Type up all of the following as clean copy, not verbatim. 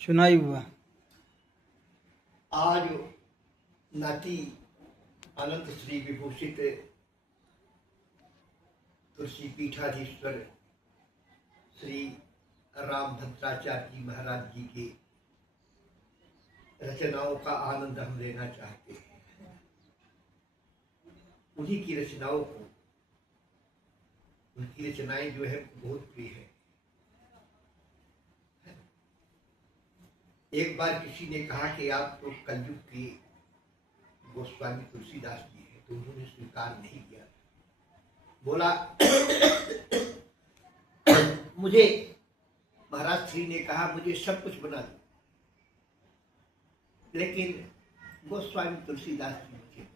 सुनाई हुआ। आज नाती अनंत श्री विभूषित तुलसी पीठाधीश्वर श्री रामभद्राचार्य जी महाराज जी के रचनाओं का आनंद हम लेना चाहते हैं। उन्हीं की रचनाओं को, उनकी रचनाएं जो है बहुत प्रिय है। एक बार किसी ने कहा कि आप तो कलयुग के गोस्वामी तुलसीदास जी हैं, तो उन्होंने स्वीकार नहीं किया। बोला मुझे महाराज श्री ने कहा मुझे सब कुछ बना दो, लेकिन गोस्वामी तुलसीदास जी मुझे,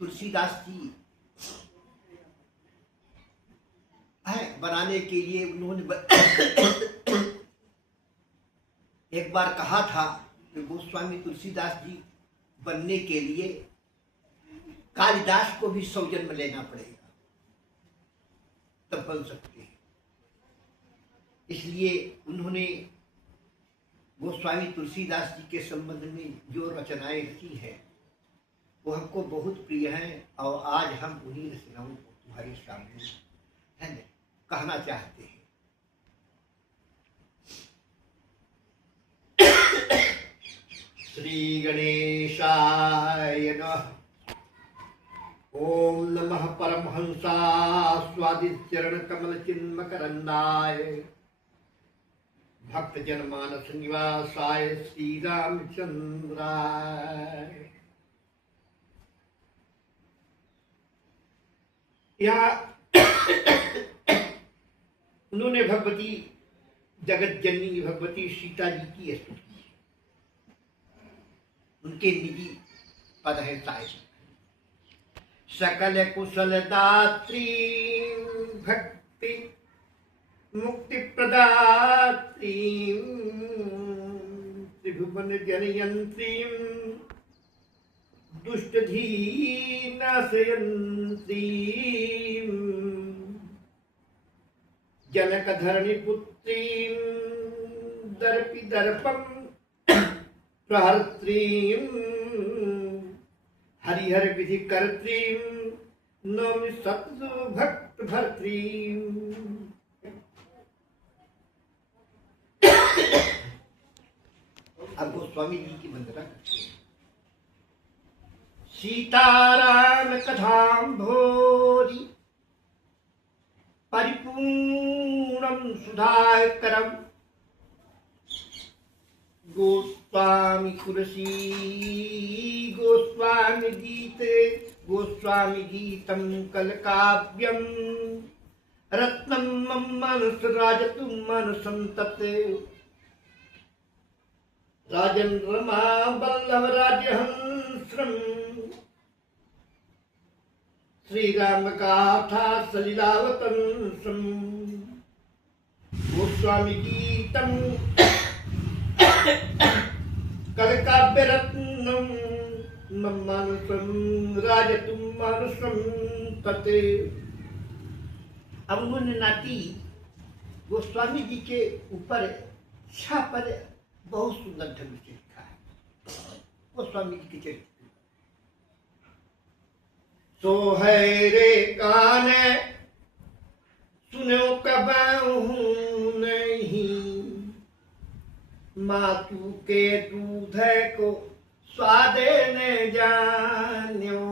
तुलसीदास जी है बनाने के लिए उन्होंने एक बार कहा था कि गोस्वामी तुलसीदास जी बनने के लिए कालिदास को भी 100 जन्म लेना पड़ेगा, तब बन सकते हैं। इसलिए उन्होंने गोस्वामी तुलसीदास जी के संबंध में जो रचनाएं रची है वो हमको बहुत प्रिय हैं, और आज हम उन्हीं रचनाओं को तुम्हारे सामने है न कहना चाहते हैं। श्री गणेशाय नमः। ओम नमः परमहंसास्वादिचरण कमल चिन्मकरंदाय भक्त जनमानस निवासाय श्री रामचंद्राय। यहाँ उन्होंने भगवती जगत जननी भगवती सीता जी की स्तुति, उनके निजी पद है साहिब। सकल कुशल दात्री भक्ति मुक्ति प्रदात्री त्रिभुवन जनयंत्री दुष्ट धीनाशयंत्री जनक धरणी पुत्री दर्पि दर्पम प्रहर्त्रीं हरिहर विधि कर्त्रीं नौमि सत्सु भक्त भर्त्रीं। अब गोस्वामी जी की वंदना करते हैं। सीताराम कथाम्भोरी परिपूर्णं सुधाकरम् गोस्वामी तुलसी गोस्वामी गीते गोस्वामी गीतम कलकाव्यम रत्नम मनस राजतु मन संतते राजन रमा बल्लभ राजहंसम श्री राम गाथा सलिलावतंसम गोस्वामी गीतम कलकाव्य रत्नम मानसम राजतुम मानसम तते। अब उन्होंने नाती गोस्वामी जी के ऊपर छह पद बहुत सुंदर ढंग से लिखा है। गोस्वामी जी के चरित्र सो है रे कान सुनो कबाऊ नहीं, मातु के दूध को स्वादे न जान्यो,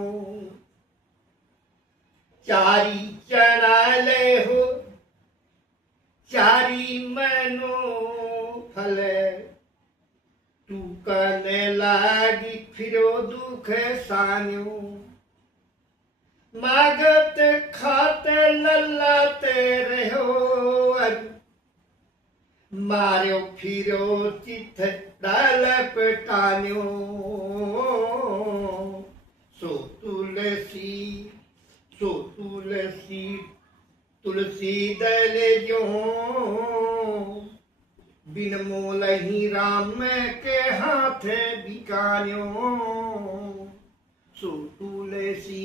चारी चना ले हो चारी मनो फल, तू कने लागी फिरो दुख सान्यो, मागत खाते लल्लाते रहो मारो फिरो चित डाल पटान्यो, सो तुलसी तुलसी दल जो बिन मोल ही राम के हाथ बिकान्यो, सो तुलसी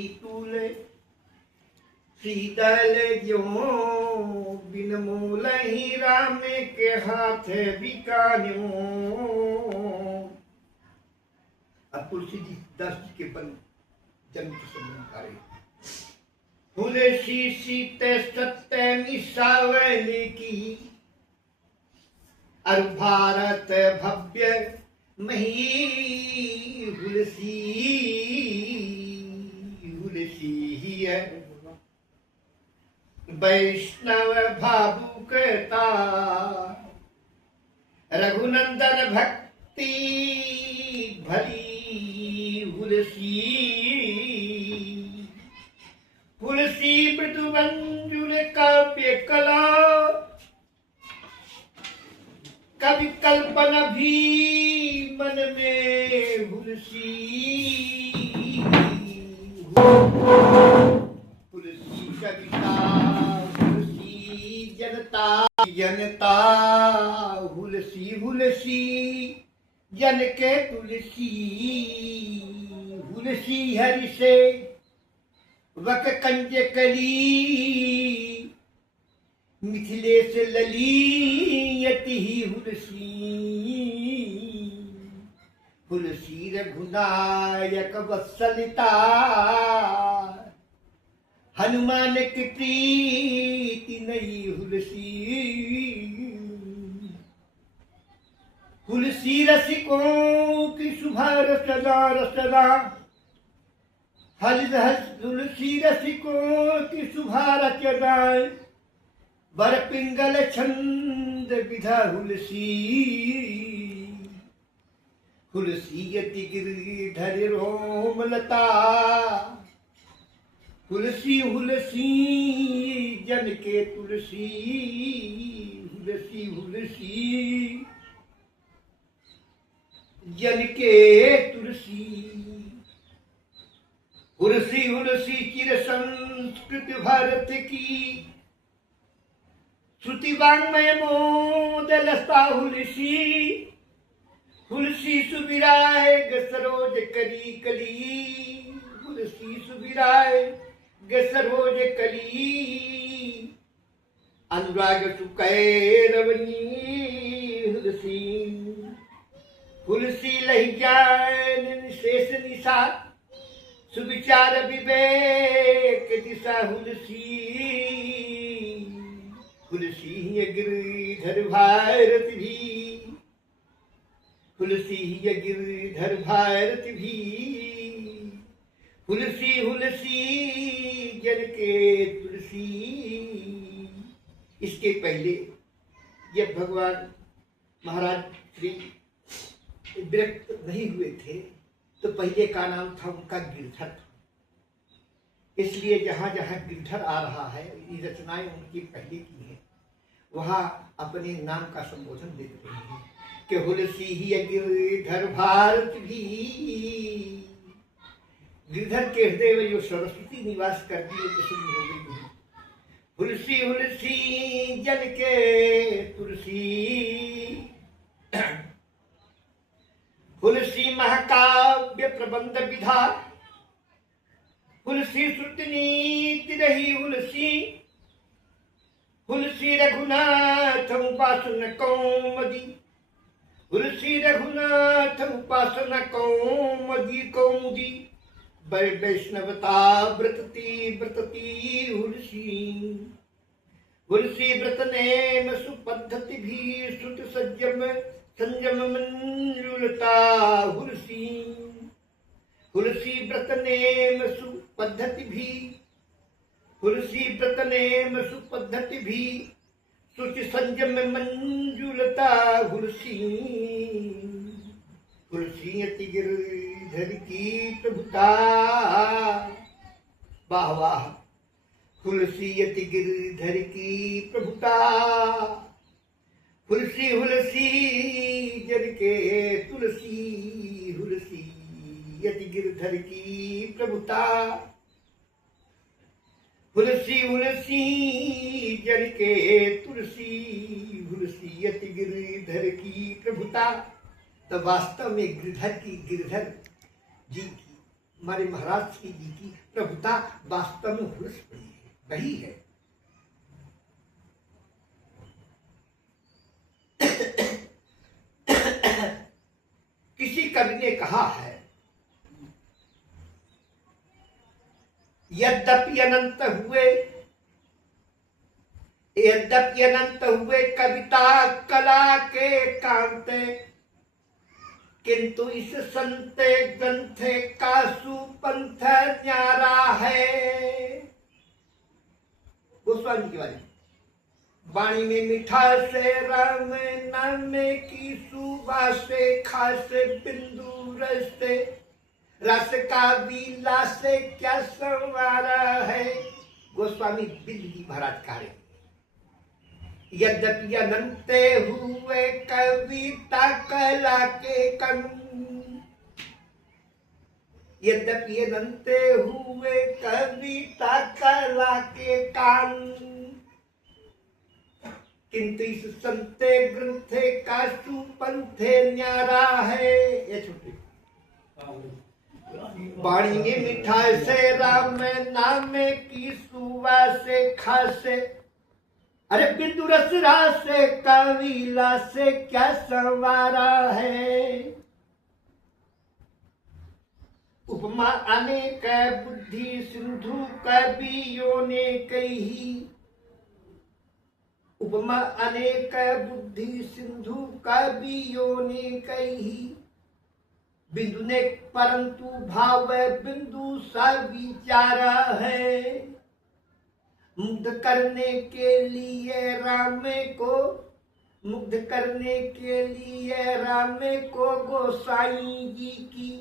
शीतल ज्यों बिन मूल ही राम के हाथ बिकान्यो। अब तुलसी दास जी के जन्म के संबंध कार्य तुलसी सीते सत्य मिसावली की और भारत भव्य मही हुलसी हुलसी ही है वैष्णव भावुकता रघुनंदन भक्ति भली हुलसी हुलसी मृदु मंजुल काव्य कला कवि कल्पना भी मन में हुलसी हुलसी कविता हुलसी जनता जनता हुलसी हुलसी जन के तुलसी हुलसी हरि से वक कंज कली मिथिलेश ललियति ही हुलसी हुलसी रघुनायक वत्सलिता हनुमान की प्रीति नई हुलसी हुलसी रसिकों की सुभा सदा रसदा तुलसी रसिकों की सुभा रचदाए बर पिंगल छंद विधा हुलसी हुलसी यति गिरिधर रोमलता हुलसी हुलसी जन के तुलसी हुलसी हुलसी जन के तुलसी हुलसी हुलसी चिर संस्कृत भारत की श्रुति वांग्मय मोद लता हुलसी हुलसी सुबिराय गसरोज कली कली हुलसी सुबिराय गसरोज कली अनुराग सुकै रवनी हुलसी हुलसी लहि ज्ञान शेष निशा सुविचार विवेक दिशा हुलसी हुलसी गिरधर भारत भी हुलसी गिरधर भारत भी हुलसी हुलसी जन के तुलसी। इसके पहले जब भगवान महाराज श्री विरक्त नहीं हुए थे तो पहले का नाम था उनका गिरधर था। इसलिए जहां जहां गिरधर आ रहा है ये रचनाएं उनकी पहले की है वहां अपने नाम का संबोधन देते रहे हैं कि हुलसी ही गिरधर भारत भी गिरधर के हृदय में जो सरस्वती निवास करती है प्रसन्न हो गई। हुलसी हुलसी जन के तुलसी हुलसी महाकाव्य प्रबंध विधा हुलसी श्रुति नीति रही हुलसी हुलसी रघुनाथ उपासन कौमदी हुलसी रघुनाथ उपासन कौमदी कौमुदी वैष्णवता व्रतती हुलसी हुलसी व्रत नेम सुपद्धति भी श्रुत सज्जम संयम मंजुलता हुलसी हुलसी व्रत नेम सुपद्धति भी हुलसी व्रत नेम सुपद्धति भी सुचि संयम मंजुलता हुलसी हुलसी अति गिरधर की प्रभुता वाह वाह हुलसी अति गिरधर की प्रभुता हुलसी हुलसी जन के तुलसी हुलसी यति गिरधर की प्रभुता हुलसी हुलसी जन के तुलसी हुलसी यति गिरधर की प्रभुता। तो वास्तव में गिरधर जी की हमारे महाराज जी की प्रभुता वास्तव में हुलस पड़ी है। वही है। किसी कवि ने कहा है, यद्यपि अनंत हुए कविता कला के कांते, किंतु इस संते ग्रंथे का सुपंथ न्यारा है। गोस्वामी की वाणी, वाणी में मिठास राम नाम की सुवास, खास बिंदु रस का विलास क्या संवारा है। गोस्वामी बिजली महाराज कह रहे, यद्यपि अनंत हुए कविता कला के कण, यद्यपि अनंत हुए कविता कला के कान, किंतु इस संते ग्रंथे का सुपंथे न्यारा है। ये छोटे वाणी में मिठास राम नाम की सुवास खास, अरे बिंदु रस कविला से क्या संवारा है। उपमा अनेक बुद्धि सिंधु कवियों ने कही, उपमा अनेक बुद्धि सिंधु कवियों ने कही, बिंदु ने परंतु भाव बिंदु सा विचारा है। मुग्ध करने के लिए राम को, मुग्ध करने के लिए राम को गोसाई जी की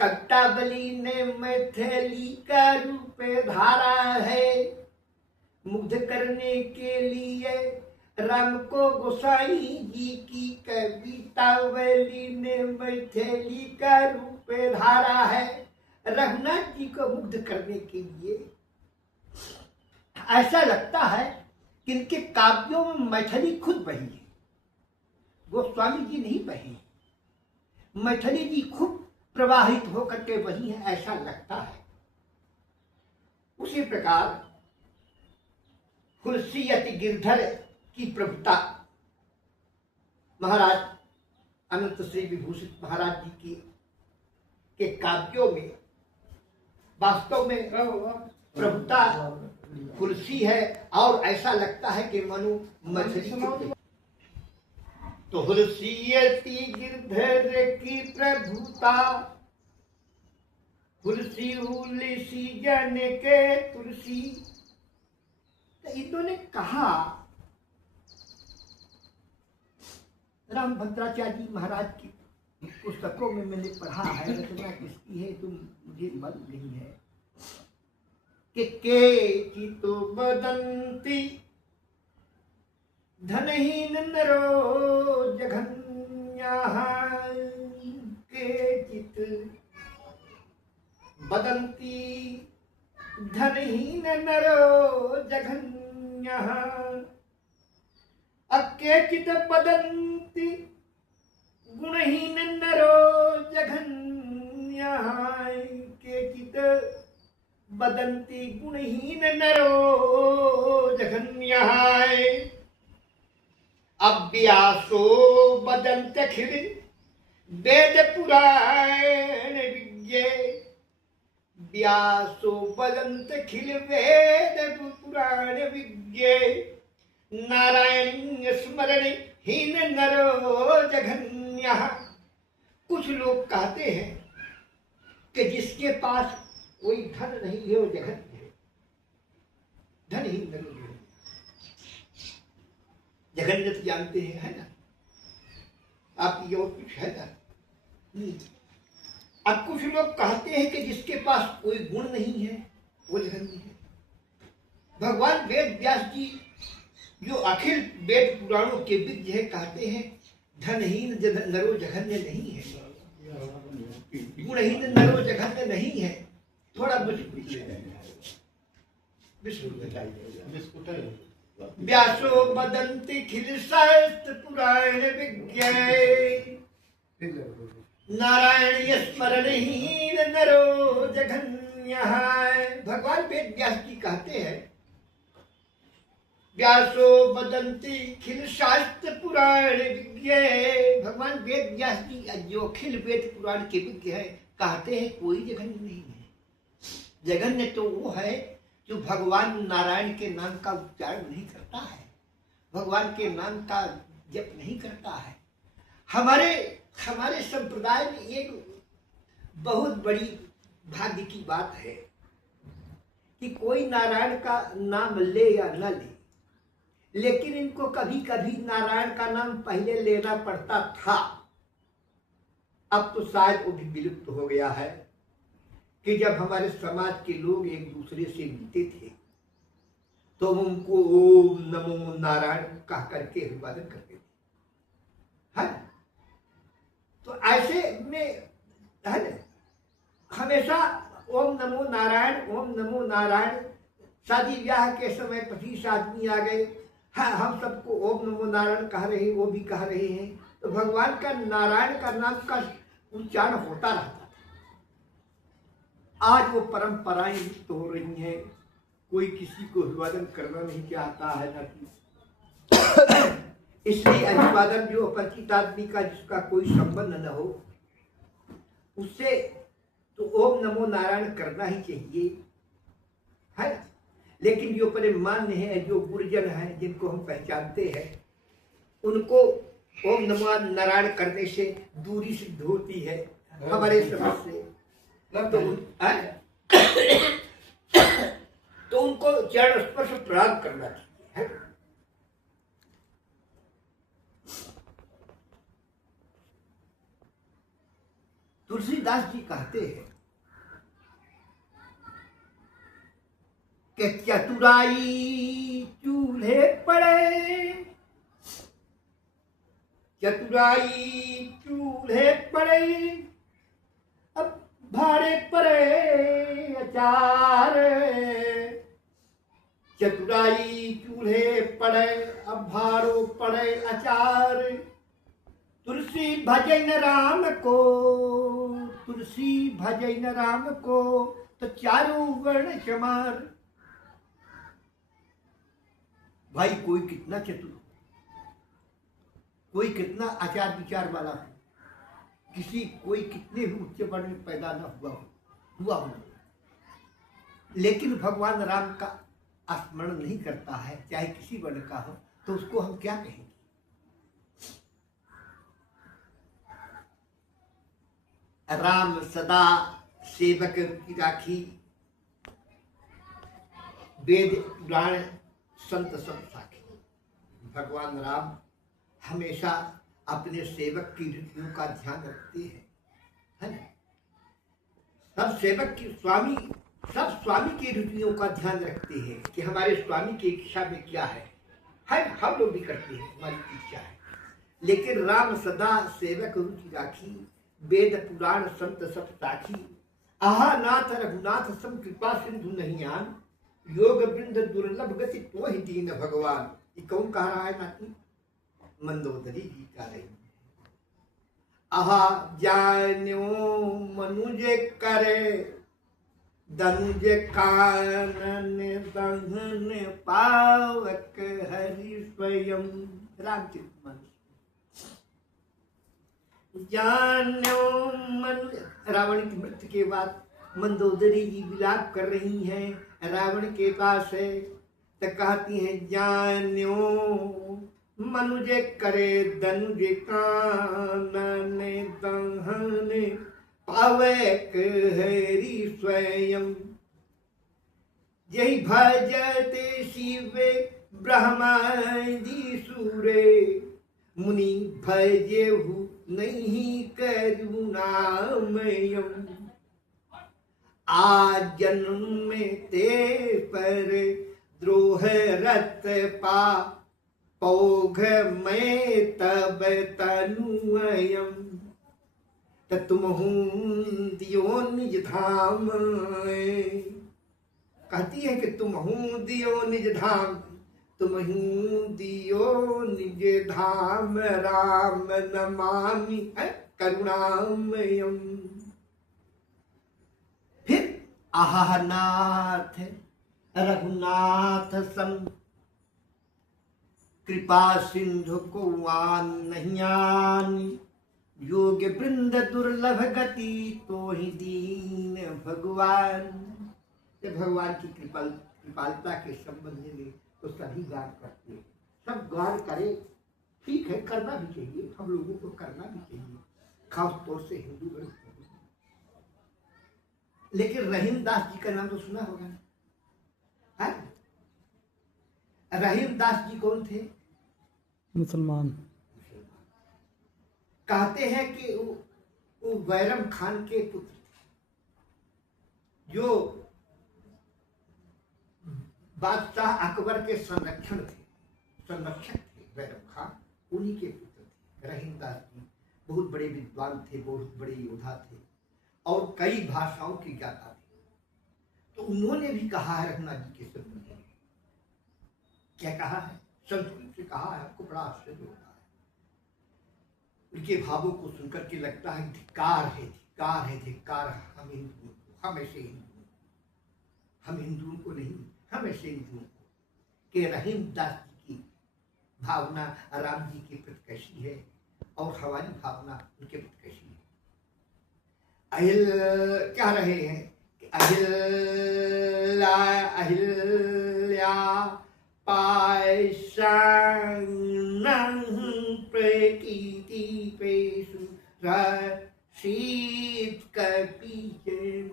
कट्टाबली ने मैथिली का रूप धारा है। मुग्ध करने के लिए राम को गोसाई जी की कवितावली ने मैथिली का रूप धारा है। रघुनाथ जी को मुग्ध करने के लिए ऐसा लगता है कि इनके काव्यों में मैथिली खुद बही है, गोस्वामी जी नहीं बही, मैथिली जी खुद प्रवाहित होकर के बही है, ऐसा लगता है। उसी प्रकार खुलसीयति गिरधर की प्रभुता महाराज अनंत श्री विभूषित महाराज जी के काव्यों में वास्तव में प्रभुता खुलसी है, और ऐसा लगता है कि मनु मछली। तो खुलसीयति गिरधर की प्रभुता, खुलसी उलसी जन के तुलसी। तो इन्होंने कहा, राम भद्राचार्य महाराज की पुस्तकों में मैंने पढ़ा है, रचना किसकी है तो मुझे मालूम नहीं है, कि चितो बदंती धनहीन नरो जघन्याः, के चित बदंती धनहीन नरो जघन्याः, अकेचित बदंती गुणहीन नरो जघन्याः, केचित बदंती गुणहीन नरो जघन्याः। अव्यासो बदंत खिल वेद पुराण विज्ञे, व्यासो बदंत खिल वेद पुराण विज्ञे, नारायण स्मरण हीन नरो जघन्यः। कुछ लोग कहते हैं कि जिसके पास कोई धन नहीं है वो जघन्य है, धनहीन नरो जघन्य तो जानते हैं, है ना, आपकी और कुछ है ना। अब कुछ लोग कहते हैं कि जिसके पास कोई गुण नहीं है वो जघन्य है। भगवान वेद व्यास जी जो अखिल वेद पुराणों के विज्ञ है, कहते हैं धनहीन नरो जघन्य नहीं है, गुणहीन नरो जघन्य नहीं है। थोड़ा व्यासो बदंती खिल शास्त्र पुराण विज्ञ, नारायण स्मरण हीन नरो जघन्य। भगवान वेद व्यास जी कहते हैं, व्यासो बदंती खिल शास्त्र पुराण विज्ञ। भगवान वेद व्यास जी जो अखिल वेद पुराण के विज्ञ है, कहते हैं कोई जघन्य नहीं है। जघन्य तो वो है जो भगवान नारायण के नाम का उच्चारण नहीं करता है, भगवान के नाम का जप नहीं करता है। हमारे संप्रदाय में एक बहुत बड़ी भाग्य की बात है कि कोई नारायण का नाम ले या न ले, लेकिन इनको कभी कभी नारायण का नाम पहले लेना पड़ता था। अब तो शायद वो भी विलुप्त हो गया है कि जब हमारे समाज के लोग एक दूसरे से मिलते थे तो उनको ओम नमो नारायण कह करके अभिवादन करते थे, है। तो ऐसे में है ना, हमेशा ओम नमो नारायण, ओम नमो नारायण। शादी ब्याह के समय 25 आदमी आ गए, हाँ, हम सबको ओम नमो नारायण कह रहे हैं, वो भी कह रहे हैं, तो भगवान का नारायण का नाम का उच्चारण होता रहता था। आज वो परंपराएं लुप्त हो रही हैं, कोई किसी को अभिवादन करना नहीं चाहता है ना कि इसलिए अभिवादन जो अपरिचित आदमी का जिसका कोई संबंध न हो उससे तो ओम नमो नारायण करना ही चाहिए, है। लेकिन जो बड़े मान्य है, जो गुरुजन है, जिनको हम पहचानते हैं, उनको ओम नमो नारायण करने से दूरी सिद्ध होती है हमारे समझ से। तो उनको चरण स्पर्श प्रणाम करना चाहिए, है। तुलसीदास जी कहते हैं कि चतुराई चूल्हे पड़े, चतुराई चूल्हे पड़े, अब भाड़े पड़े अचार। चतुराई चूल्हे पड़े, अब भाड़ो पड़े अचार। तुलसी भजन राम को, तुलसी भजन राम को, तो चारों वर्ण चमार। भाई कोई कितना चतुर, कोई कितना आचार विचार वाला है, कोई कितने भी उच्च वर्ण में पैदा न हुआ हो, लेकिन भगवान राम का स्मरण नहीं करता है, चाहे किसी वर्ण का हो, तो उसको हम क्या कहेंगे। राम सदा सेवक की राखी, वेद पुराण संत सब साखी। भगवान राम हमेशा अपने सेवक की रुचियों का ध्यान रखते हैं, है ना। सब सेवक की सब स्वामी की रुचियों का ध्यान रखते हैं कि हमारे स्वामी की इच्छा में क्या है। हम लोग भी करते हैं, हमारी इच्छा है, लेकिन राम सदा सेवक रुचि राखी, वेद पुराण संत सब साखी। आहा नाथ रघुनाथ सम कृपा सिंधु नहीं आन, योग वृंद दुर्लभ गति तो ही दीन भगवान। ये कौन कह रहा है नाती? मंदोदरी जी कह रही है। आहा जान्यो मनुज करे, दनुज कानन दहन पावक हरि स्वयं। रामचरितमानस। जान्यो मन, रावण की मृत्यु के बाद मंदोदरी जी विलाप कर रही हैं रावण के पास है, तो कहती हैं जान्यो मनुज करे दनुज कानन दहन पावक हरि स्वयं। यही भजते शिव ब्रह्मादि सूरे, मुनि भजेहु नहीं करुणामयम्। आज जन्म में ते पर द्रोह रत पा, पौघ में तब तनुयम। तुमहु दियो निज धाम, कहती है कि तुमहु दियो निज धाम, तुमहु दियो निज धाम। राम नमामि करुणामयम्। फिर आहा नाथ रघुनाथ सम, कृपा सिंधु को आन नहीं आनी, योग वृंद दुर्लभ गति तो ही दीन भगवान। जब भगवान की कृपालता के संबंध में तो सभी गान करते हैं, सब गान करे, ठीक है, करना भी चाहिए, हम लोगों को करना भी चाहिए, खास तौर से हिंदू लोग। लेकिन रहीम दास जी का नाम तो सुना होगा ना? रहीम दास जी कौन थे? मुसलमान। कहते हैं कि वो बैरम खान के पुत्र थे, जो बादशाह अकबर के संरक्षक थे। बैरम खान उन्हीं के पुत्र थे। रहीम दास जी बहुत बड़े विद्वान थे, बहुत बड़े योद्धा थे और कई भाषाओं के ज्ञाता थे। तो उन्होंने भी कहा है रघुनाथ जी के संबंध में, क्या कहा है? संस्कृत से कहा है, आपको बड़ा आश्चर्य होगा। उनके भावों को सुनकर के लगता है धिक्कार है, धिक्कार है, धिक्कार हम हिंदुओं को, हम ऐसे हिंदुओं को, हम हिंदुओं को नहीं, हम ऐसे हिंदुओं को, कि रहीम दास जी की भावना राम जी के प्रति कैसी है और हमारी भावना उनके प्रति कैसी है। अहिल कह रहे हैं कि अहिल्या पाषाण प्रकृति पेशु शीत कपीचन।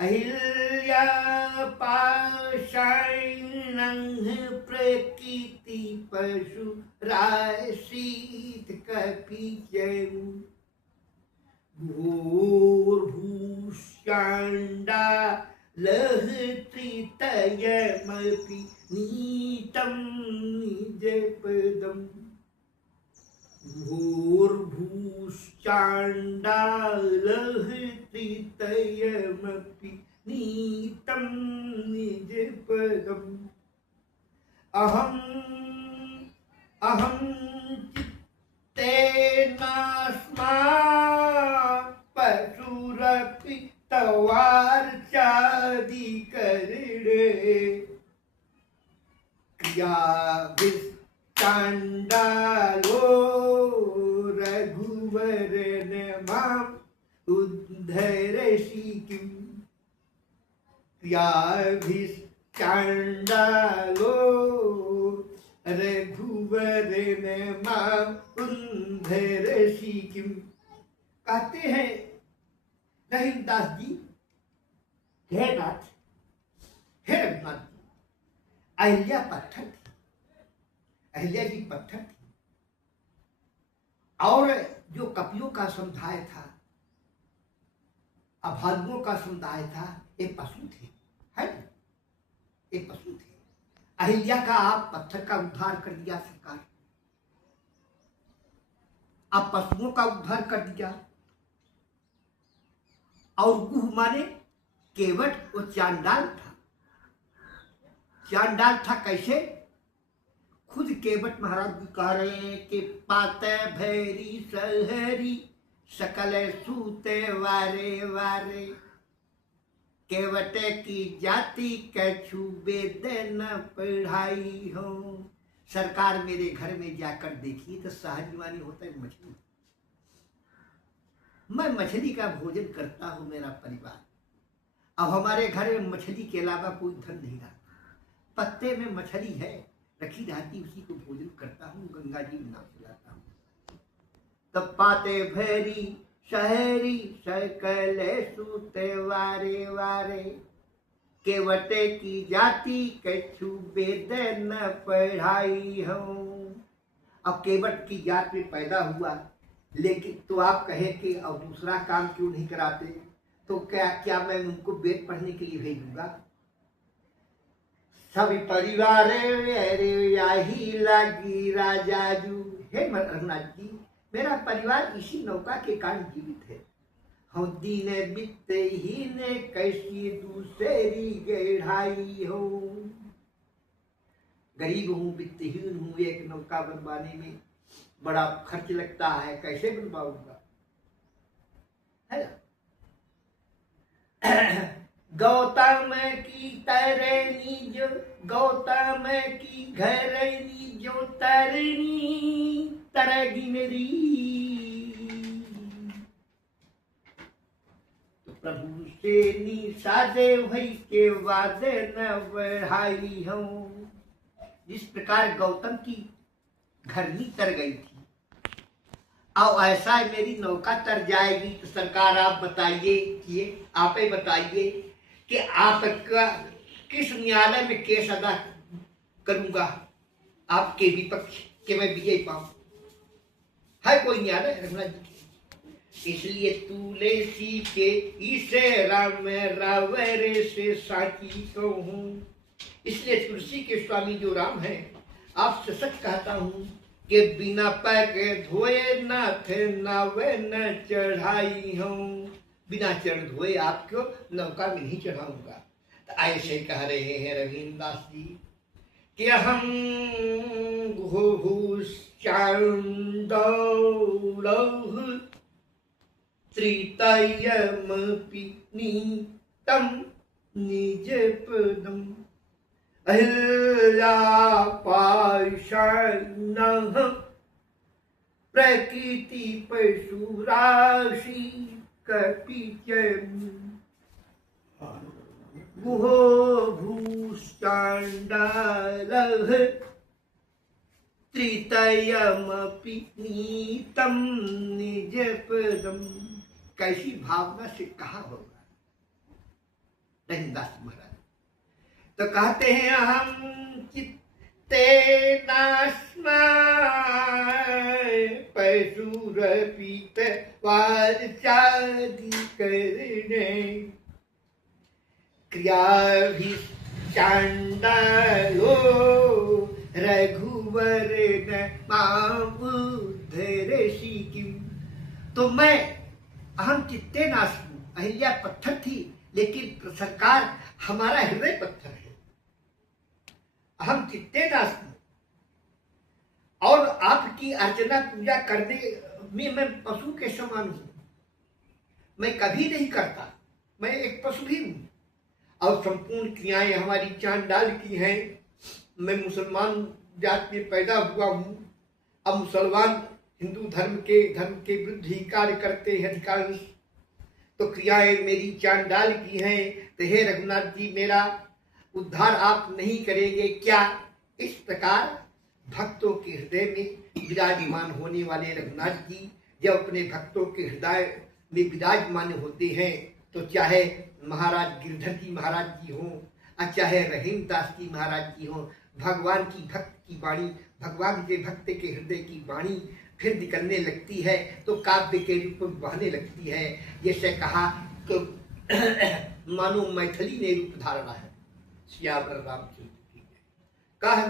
अहिल्या पाषाण प्रकृति पशु शीत कपीचन। भूर्भूषांडा लहत्रितयमपि नीतं निजपदम्। भूर्भूषांडा लहत्रितयमपि नीतं निजपदम्। अहं चित्तेनास्मा पशुरपि तवार्चादिकरणे। क्रियाभिश्चाण्डालो रघुवरन माम् उद्धरसि किम्। क्रियाभिश्चाण्डालो रघुवरन माम् उद्धरसि किम्। कहते हैं रहीम दास जी, हे नाथ, हे रघुनाथ जी, अहिल्या पत्थर थी, अहिल्या जी पत्थर थी और जो कपियों का समुदाय था, अभागुओं का समुदाय था, ये पशु थे, है ये पशु थे। अहिल्या का आप पत्थर का उद्धार कर दिया सरकार, आप पशुओं का उद्धार कर दिया। और गुह माने केवट, वो चांडाल था। चांडाल था कैसे? खुद केवट महाराज जी कह रहे हैं कि पाते भैरी सहरी सकल सूते वारे वारे। केवटे की जाति कछु वेद न पढ़ाई हो। सरकार मेरे घर में जाकर देखिए तो सहज वाली होता है मछली। मैं मछली का भोजन करता हूँ, मेरा परिवार। अब हमारे घर में मछली के अलावा कोई धन नहीं रहा, पत्ते में मछली है रखी रहती, उसी को भोजन करता हूँ, गंगा जी में नाम चलाता हूँ। तब पाते भैरी शहरी सकल सूते वारे वारे। केवटे की जाति कछु वेद न पढ़ाई हो। अब केवट की जात में पैदा हुआ, लेकिन तो आप कहे कि अब दूसरा काम क्यों नहीं कराते? तो क्या मैं उनको वेद पढ़ने के लिए भेजूंगा? सभी परिवार यही लगी राजाजू। हे रघुनाथ जी, मेरा परिवार इसी नौका के कारण जीवित है। हम दीन वित्तहीन कैसी दूसरी गढ़ाई हो। गरीब हूँ, वित्तहीन हूँ, एक नौका बनवाने में बड़ा खर्च लगता है, कैसे बनवाऊंगा, है ना? गौतम की तरनी जो, गौतम की घरनी जो तरनी तरगिनरी। तो प्रभु से निसादे भई के वादे न बढ़ाई हूँ। जिस प्रकार गौतम की घरनी तर गई थी, अब ऐसा मेरी नौका तर जाएगी, तो सरकार आप बताइए, आप ही बताइए कि आपका किस न्यायालय में केस अदा करूंगा आपके विपक्ष के मैं विजय पाऊं? है कोई न्यायालय रघुनाथ जी? इसलिए तुलसी के इसे राम रावरे से साची कहूं। इसलिए तुलसी के स्वामी जो राम है, आपसे सच कहता हूं कि बिना पैर धोए नाथ नावे न चढ़ाई हूँ। बिना चढ़ धोए आपको नौका में नहीं चढ़ाऊंगा। तो ऐसे कह रहे हैं रविन्द्र दास जी कि हम त्रितयम नीतम निज पदम अहिल्या पाषाण प्रकृति पशुराशि कपिचम गुहो भूषाण्डालः त्रितयमपि नीतम निज पदम। कैसी भावना से कहा होगा रहीमदास महाराज। तो कहते हैं हम चित्ते नास्माय पैशूर पीत वाचादि करने क्रियाभिचांडालो रघुवर न बुद्ध ऋषि किम। तो मैं अहम चित्ते नास्मु, अहिल्या पत्थर थी लेकिन सरकार हमारा हृदय पत्थर है। अहम चित्ते नास्मि, और आपकी अर्चना पूजा करने में मैं पशु के समान हूं। मैं कभी नहीं करता, मैं एक पशु भी हूं। और संपूर्ण क्रियाएं हमारी चांडाल की हैं। मैं मुसलमान जात में पैदा हुआ हूं। अब मुसलमान हिंदू धर्म के विरुद्ध ही कार्य करते हैं अधिकांश। तो क्रियाएं मेरी चांडाल की हैं। तो हे रघुनाथ जी, मेरा उद्धार आप नहीं करेंगे क्या? इस प्रकार भक्तों के हृदय में विराजमान होने वाले रघुनाथ जी जब अपने भक्तों के हृदय में विराजमान होते हैं, तो चाहे महाराज गिरधर जी महाराज जी हों, चाहे रहीमदास जी महाराज जी हों, भगवान की भक्त की वाणी, भगवान के भक्त के हृदय की वाणी फिर निकलने लगती है, तो काव्य के रूप में बहने लगती है। जैसे कहा तो मानो मैथिली ने रूप धारणा है। श्यावर रामचंद्र की कहा